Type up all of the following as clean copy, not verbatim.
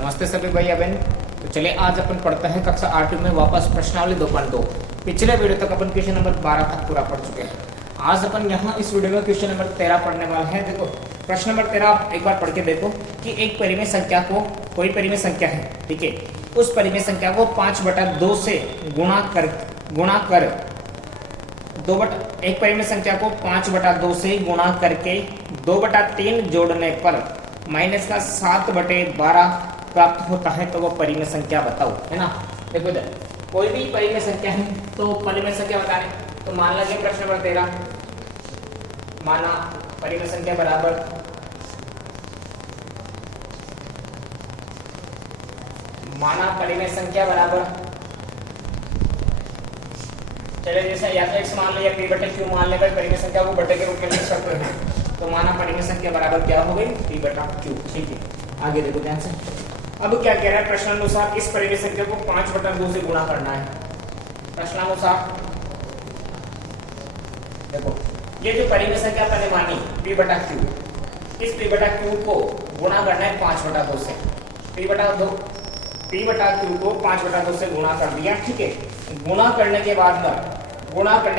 नमस्ते सभी भैया बहन। तो चलिए आज अपन पढ़ते हैं कक्षा 8 में वापस प्रश्नावली 2.2। पिछले वीडियो तक अपन क्वेश्चन नंबर 12 तक पूरा पढ़ चुके हैं। आज अपन यहाँ इस वीडियो में क्वेश्चन नंबर 13 पढ़ने वाले हैं। देखो प्रश्न नंबर 13 आप एक बार पढ़ के देखो कि एक परिमेय संख्या को, कोई परिमेय संख्या है, ठीक है, उस परिमेय संख्या को 5/2 से गुणा कर एक परिमेय संख्या को 5/2 से गुणा करके 2/3 जोड़ने पर माइनस का 7/12 प्राप्त होता है, तो वो परिमेय संख्या बताओ, है ना। देखो इधर कोई भी परिमेय संख्या है तो परिमेय संख्या बताने, तो मान लीजिए प्रश्न नंबर 13 माना परिमेय संख्या बराबर चलिए जैसे या तो x मान लिया p/q मान लेकर परिमेय संख्या को बटे के रूप में लिख सकते हैं। तो माना परिमेय संख्या बराबर क्या हो गई p/q, ठीक है। आगे देखो ध्यान से, अब क्या कह रहा है प्रश्नानुसार इस परिमेय संख्या को 5/2 से गुणा करना है। प्रश्नानुसार देखो ये जो परिमेय संख्या अपन ने मानी p/q, इस p/q को गुणा करना है 5/2 से। p/q को 5/2 से गुणा कर दिया, ठीक है। गुणा करने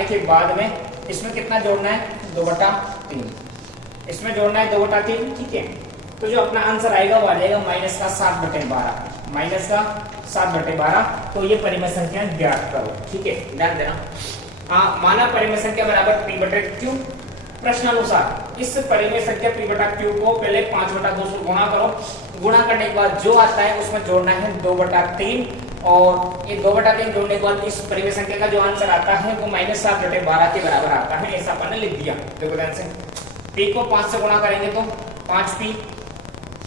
के बाद में इसमें कितना जोड़ना है 2/3, इसमें जोड़ना है 2/3, ठीक है। तो जो अपना आंसर आएगा वो आ जाएगा माइनस का 7/12। तो ये परिमेय संख्या ज्ञात करो, ठीक है, ध्यान देना। माना परिमेय संख्या बराबर p/q। प्रश्नानुसार इस परिमेय संख्या p/q को पहले 5/2 से गुणा करो। गुणा करने के बाद जो आता है उसमें जोड़ना है 2/3, और ये 2/3 जोड़ने के बाद इस परिमेय संख्या का जो आंसर आता है वो माइनस 7/12 के बराबर आता है। ऐसा अपन ने लिख दिया। देखो ध्यान से, p को 5 से गुणा करेंगे तो 5p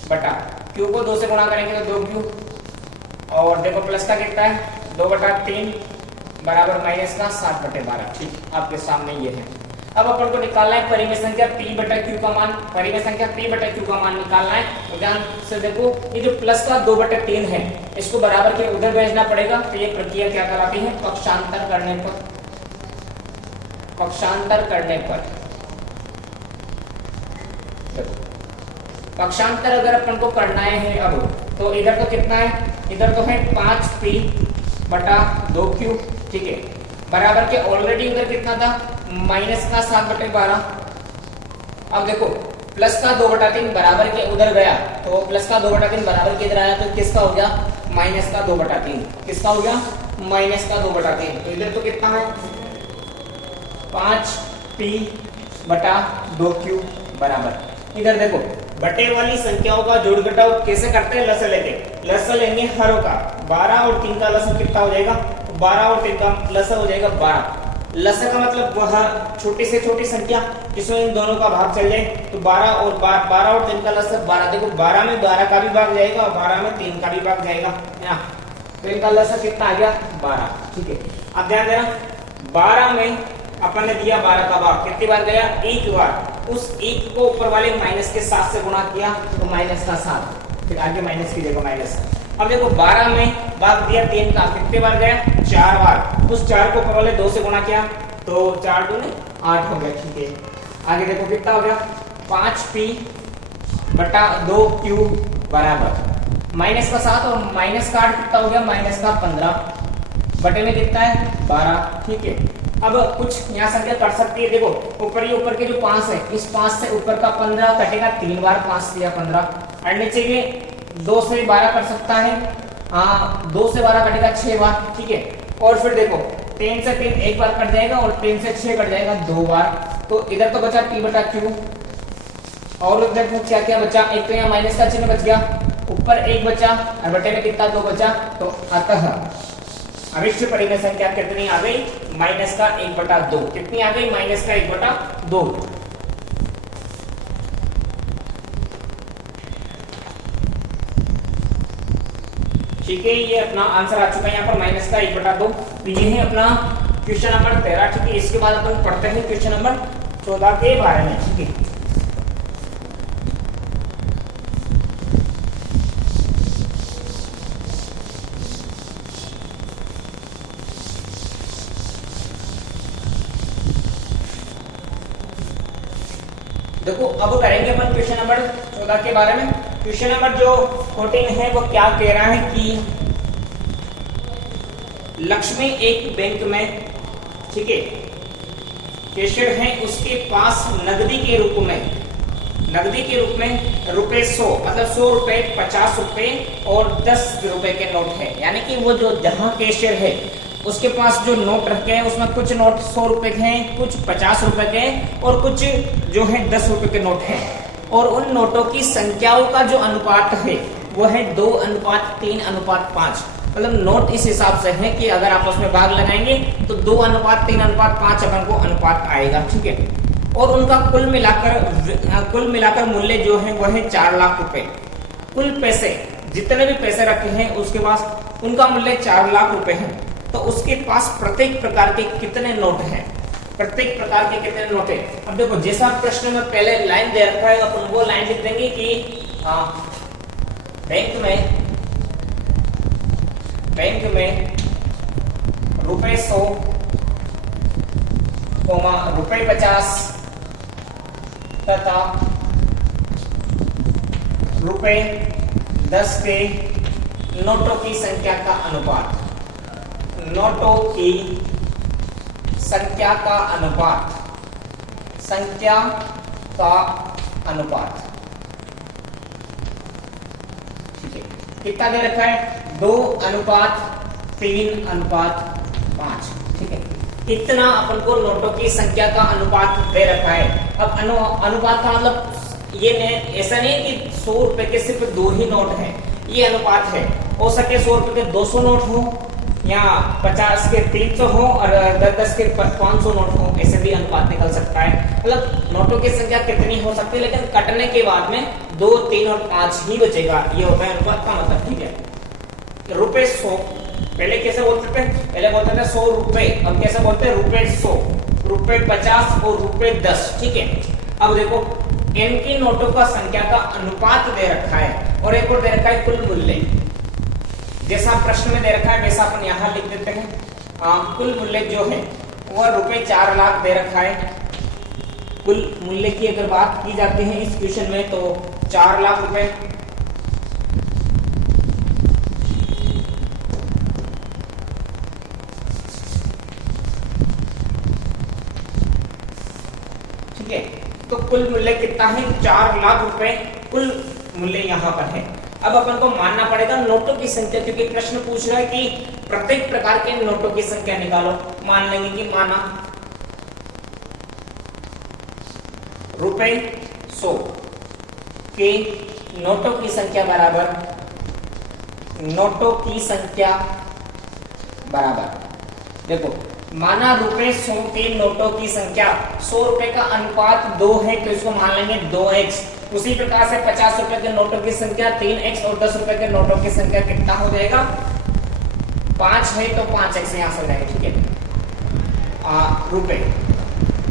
बटा q को 2 से गुणा करेंगे तो 2q, और देखो प्लस का कितना है 2/3 बराबर माइनस का 7/12, ठीक, आपके सामने ये है। अब अपन को निकालना है परिमेय संख्या p/q का मान, परिमेय संख्या p/q का मान निकालना है। तो ध्यान से देखो ये जो प्लस का 2/3 है इसको बराबर के उधर भेजना पड़ेगा। तो ये प्रक्रिया क्या कहलाती है, पक्षांतर करने पर पक्षांतर अगर अपन को करना है अब, तो इधर तो कितना है, इधर तो है 5p/2q, ठीक है, बराबर के ऑलरेडी उधर कितना था माइनस का 7/12। अब देखो प्लस का 2/3 बराबर के उधर गया, तो प्लस का 2/3 बराबर के इधर आया, तो किसका हो गया माइनस का 2/3, किसका हो गया माइनस का 2/3। तो इधर तो कितना है 5p/2q बराबर, इधर देखो बटे वाली संख्याओं का जोड़ घटाव कैसे करते हैं, लसर लेके, लसर लेंगे हरों का, 12 और 3 का लसर कितना हो जाएगा, 12 और 3 का लसर हो जाएगा 12। लसर का मतलब वह छोटी से छोटी संख्या जिसमें इन दोनों का भाग चल जाए, तो 12 और 3 का लसर 12। देखो 12 में 12 का भी भाग जाएगा और 12 में 3 का भी भाग जाएगा, है ना। तो इनका लसर कितना आ गया 12, ठीक है। अब ध्यान देना 12 में अपन ने दिया 12 का भाग, कितनी बार गया एक बार, उस एक को ऊपर वाले माइनस के 7 से गुणा किया तो माइनस का 7, फिर आगे माइनस कीजिएगा माइनस। अब देखो 12 में भाग दिया 3 का, कितने बार गया 4 बार, उस 4 को ऊपर वाले 2 से गुणा किया तो 4 दूनी 8 हो गया, ठीक है। आगे देखो कितना हो गया 5p/2q बराबर माइनस का 7 और माइनस का 8 कितना हो गया माइनस का 15 बटे में कितना है 12, ठीक है। अब कुछ यहाँ संख्या कर सकती है, देखो ऊपर के जो 5 है, इस 5 से ऊपर का 15 कटेगा, 3 बार 5 दिया 15, और नीचे के 2 से 12 कर सकता है, हाँ 2 से 12 कटेगा 6 बार, ठीक है। और फिर देखो 3 से 3 एक बार कट जाएगा और 3 से 6 कट जाएगा 2 बार। तो इधर तो बचा p/q, और उधर क्या क्या बचा, एक तो यहाँ माइनस का चिन्ह बच गया, ऊपर 1 बचा और बटे में कितना 2 बचा। तो अतः अविष्ट परिमेय संख्या कितनी आ गई माइनस का 1/2, कितनी आ गई माइनस का 1/2। ठीक है, ये अपना आंसर आ चुका है यहाँ पर माइनस का 1/2। तो ये है अपना क्वेश्चन नंबर 13, ठीक है। इसके बाद अपन पढ़ते हैं क्वेश्चन नंबर 14 के बारे में, ठीक है। देखो अब करेंगे अपन क्वेश्चन नंबर 14 के बारे में। क्वेश्चन नंबर जो 14 है वो क्या कह रहा है कि लक्ष्मी एक बैंक में, ठीक है, कैशियर है, उसके पास नकदी के रूप में रुपए 100 मतलब 100 रुपए, 50 रुपए और 10 रुपए के नोट है। यानी कि वो जो जहां कैशियर है उसके पास जो नोट रखे हैं उसमें कुछ नोट 100 रुपए के हैं, कुछ 50 रुपए के हैं और कुछ जो है 10 रुपए के नोट हैं। और उन नोटों की संख्याओं का जो अनुपात है वो है 2:3:5। मतलब नोट इस हिसाब से है कि अगर आपस में भाग लगाएंगे तो 2:3:5 अपन को अनुपात आएगा, ठीक है। और उनका कुल मिलाकर मूल्य जो है वो है 4 लाख रुपए। कुल पैसे जितने भी पैसे रखे हैं उसके पास उनका मूल्य 4 लाख रुपए है। तो उसके पास प्रत्येक प्रकार के कितने नोट हैं, प्रत्येक प्रकार के कितने नोट है। अब देखो जैसा प्रश्न में पहले लाइन दे रखा है अपन वो लाइन लिख देंगे कि बैंक में रुपए 100, रुपए 50 तथा रुपए 10 के नोटों की संख्या का अनुपात, नोटों की संख्या का अनुपात, ठीक है। कितना दे रखा है 2:3:5, ठीक है। इतना अपन को नोटों की संख्या का अनुपात दे रखा है। अब अनुपात का मतलब ये ऐसा नहीं कि 100 रुपए के सिर्फ 2 ही नोट हैं, ये अनुपात है। हो सके 100 रुपए के 200 नोट हो या 50 के 300 हो और 10 के 500 नोट हो, ऐसे भी अनुपात निकल सकता है। मतलब नोटों की संख्या कितनी हो सकती है, लेकिन कटने के बाद में 2, 3 और 5 ही बचेगा, ये होता है अनुपात का मतलब, ठीक है। रुपए 100 पहले कैसे बोलते थे, पहले बोलते थे 100 रुपए, अब कैसे बोलते हैं रुपए 100, रुपए 50 और रुपए 10, ठीक है। अब देखो इनकी नोटों का संख्या का अनुपात दे रखा है और एक और दे रखा है कुल मूल्य। जैसा प्रश्न में दे रखा है वैसा अपन यहां लिख देते हैं। कुल मूल्य जो है वह रुपए 4 लाख दे रखा है। कुल मूल्य की अगर बात की जाती है इस क्वेश्चन में तो 4 लाख रुपए, ठीक है। तो कुल मूल्य कितना है 4 लाख रुपए कुल मूल्य यहाँ पर है। अब अपन को मानना पड़ेगा नोटों की संख्या, क्योंकि प्रश्न पूछ रहा है कि प्रत्येक प्रकार के नोटों की संख्या निकालो। मान लेंगे कि माना रुपए 100 के नोटों की संख्या बराबर, देखो माना रुपए 100 के नोटों की संख्या, 100 रुपए का अनुपात 2 है तो इसको मान लेंगे 2x। उसी प्रकार से 50 रुपए के नोटों की संख्या 3x और 10 रुपए के नोटों की संख्या कितना हो जाएगा 5 है तो 5x यहाँ से हो जाएगा, ठीक है। रुपए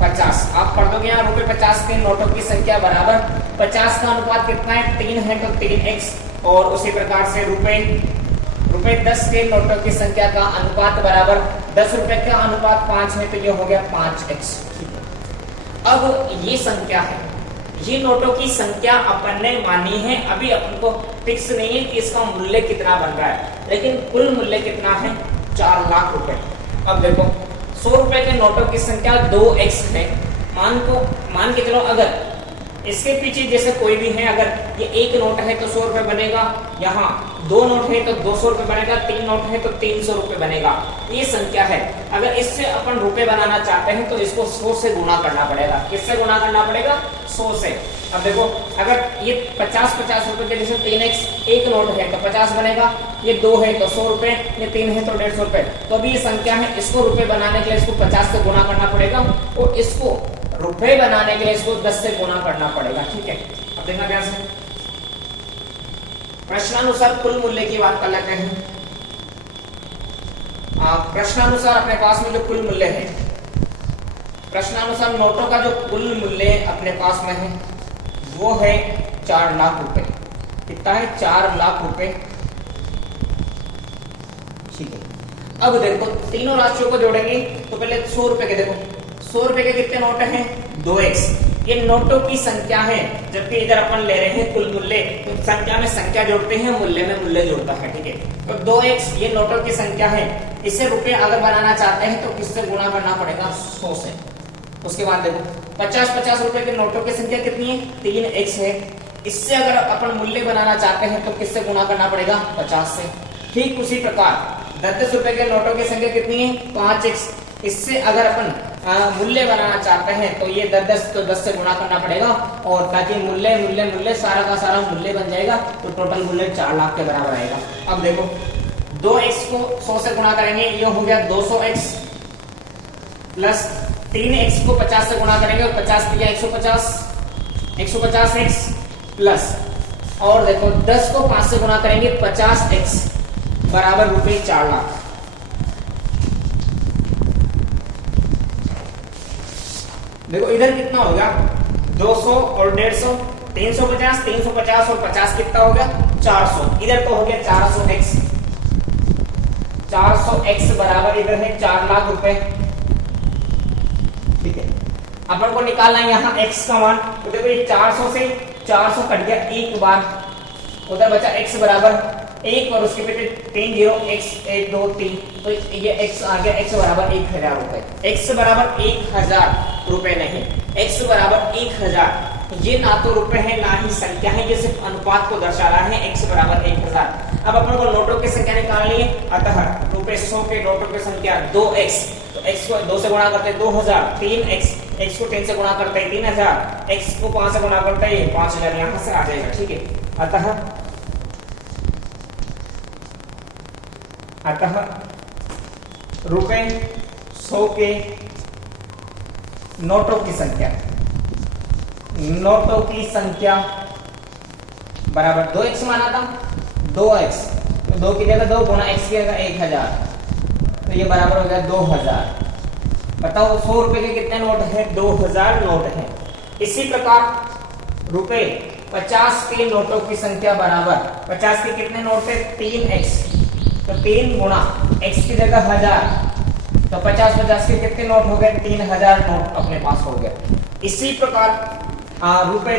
50 आप पढ़ दोगे यहाँ, रुपए 50 के नोटों की संख्या बराबर 50 का अनुपात कितना है 3 है तो 3x। और उसी प्रकार से रुपए 10 के नोटों की संख्या का अनुपात बराबर 10 रुपए का अनुपात 5 है तो ये हो गया 5x, ठीक है। अब ये संख्या है, ये नोटों की संख्या अपन ने मानी है। अभी अपन को फिक्स नहीं है कि इसका मूल्य कितना बन रहा है, लेकिन कुल मूल्य कितना है 4 लाख रुपए। अब देखो 100 रुपए के नोटों की संख्या 2x है। मान के चलो अगर इसके पीछे जैसे कोई भी है, अगर ये एक नोट है तो 100 रुपए बनेगा, यहाँ 2 नोट है तो 200 रुपए बनेगा, 3 नोट है तो 300 रुपए बनेगा। ये संख्या है। अगर इससे अपन रुपए बनाना चाहते हैं तो इसको 100 से गुणा करना पड़ेगा। किससे गुणा करना पड़ेगा 100 से। अब देखो अगर ये 50 रुपए के जैसे 3x एक नोट है तो 50 बनेगा, ये 2 है तो 100 रुपए, ये 3 है तो 150 रुपए। तो अभी ये संख्या है, इसको रुपए बनाने के लिए इसको 50 से गुणा करना पड़ेगा और इसको रुपए बनाने के लिए इसको 10 से गुणा करना पड़ेगा, ठीक है। अब देखना ध्यान से, प्रश्नानुसार कुल मूल्य की बात कर लेते हैं। प्रश्नानुसार अपने पास में जो कुल मूल्य है, प्रश्नानुसार नोटों का जो कुल मूल्य अपने पास में है वो है 4 लाख रुपए। कितना है 4 लाख रुपए, ठीक है। अब देखो तीनों राशियों को जोड़ेंगे तो पहले 100 रुपए के, देखो 100 रुपए के कितने नोट हैं 2x, ये नोटों की संख्या है, जबकि इधर अपन ले रहे हैं कुल मूल्य। तो संख्या में संख्या जोड़ते हैं, मूल्य में मूल्य जोड़ता है, ठीक है। तो 2x ये नोटों की संख्या है, इसे रुपए अगर बनाना चाहते हैं तो किससे गुणा करना पड़ेगा? 100 से। उसके बाद देखो 50-50 रुपए के नोटों की संख्या कितनी है? 3x है। इससे अगर अपन मूल्य बनाना चाहते हैं तो किससे गुणा करना पड़ेगा? 50 से। ठीक उसी प्रकार 10-10 रुपए के नोटों की संख्या कितनी है? 5x। इससे अगर अपन मूल्य बनाना चाहते हैं तो ये 10-10 तो 10 से गुणा करना पड़ेगा, और ताकि मूल्य मूल्य मूल्य सारा का सारा मूल्य बन जाएगा, तो टोटल मूल्य 4 लाख के बराबर आएगा। अब देखो 2x को 100 से गुणा करेंगे, ये हो गया 200x, प्लस 3x को 50 से गुणा करेंगे, और 50 दिया 150x, प्लस और देखो 10 को 5 से गुणा करेंगे, 50x बराबर रुपए 4 लाख। देखो इधर कितना होगा? 200 और 150, 350, 350 और 50 कितना हो गया? 400। इधर तो हो गया 400x, 400x बराबर इधर है 4 लाख रुपए, ठीक है। अपन को निकालना है यहाँ x का मान। तो देखो ये 400 से 400 कट गया एक बार, उधर बचा x बराबर 1 और उसके पीछे 3 0, x 1 2 3, तो ये x आ गया, x बराबर 1000 रुपए। x बराबर 1000 रुपए नहीं, x बराबर 1000। ये ना तो रुपए है ना ही संख्या है, ये सिर्फ अनुपात को दर्शा रहा है। x बराबर 1000। अब अपन को नोटों की संख्या निकालनी है, अतः रुपए 100 के नोटों की संख्या 2x, तो x को 2 से गुणा करते हैं 2000, 3x, x को 10 से गुणा करते हैं 3000, x को 5 से गुणा करते हैं 5000, यहां से आ जाएगा, ठीक है। अतः रुपए 100 के नोटों की संख्या बराबर 2x माना था, 2x, तो 2 की जगह 2 गुना x की जगह 1000, तो ये बराबर हो गया 2000। बताओ 100 रुपए के कितने नोट है? 2000 नोट है। इसी प्रकार रुपए 50 के नोटों की संख्या बराबर 50 के कितने नोट है? 3x, तो 3 गुना x की जगह 1000, तो 50-50 के कितने नोट हो गए? 3000 नोट अपने पास हो गए। इसी प्रकार रुपए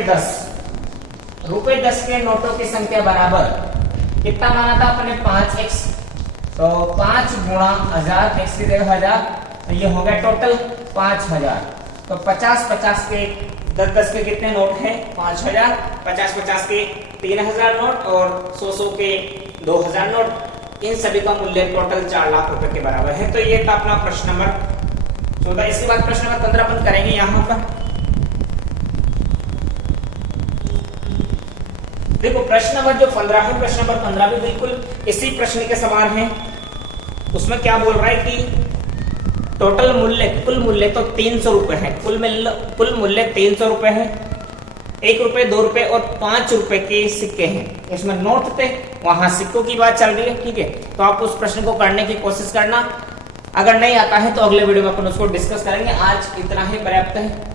10 के नोटों की संख्या बराबर कितना माना था अपने? 5x, तो 5 गुणा 1000, x की जगह 1000, तो ये हो गया टोटल 5000। तो 50-50 के 10-10 के कितने नोट हैं? 5000, 50-50 के 3000 नोट, और 100 के 2000 नोट। इन सभी का मूल्य टोटल 4 लाख रुपए के बराबर है। तो ये था अपना प्रश्न नंबर 14। इसके बाद प्रश्न नंबर 15 अपन करेंगे यहाँ पर। देखो प्रश्न नंबर जो 15 है, प्रश्न नंबर 15 भी बिल्कुल इसी प्रश्न के समान है। उसमें क्या बोल रहा है कि टोटल मूल्य, कुल मूल्य तो 300 रुपए है, कुल मूल्य 300 रुपए है। 1 रुपए, 2 रुपए और 5 रुपए के सिक्के हैं। इसमें नोट थे, वहां सिक्कों की बात चल रही है, ठीक है। तो आप उस प्रश्न को करने की कोशिश करना, अगर नहीं आता है तो अगले वीडियो में अपन उसको डिस्कस करेंगे। आज इतना ही पर्याप्त है।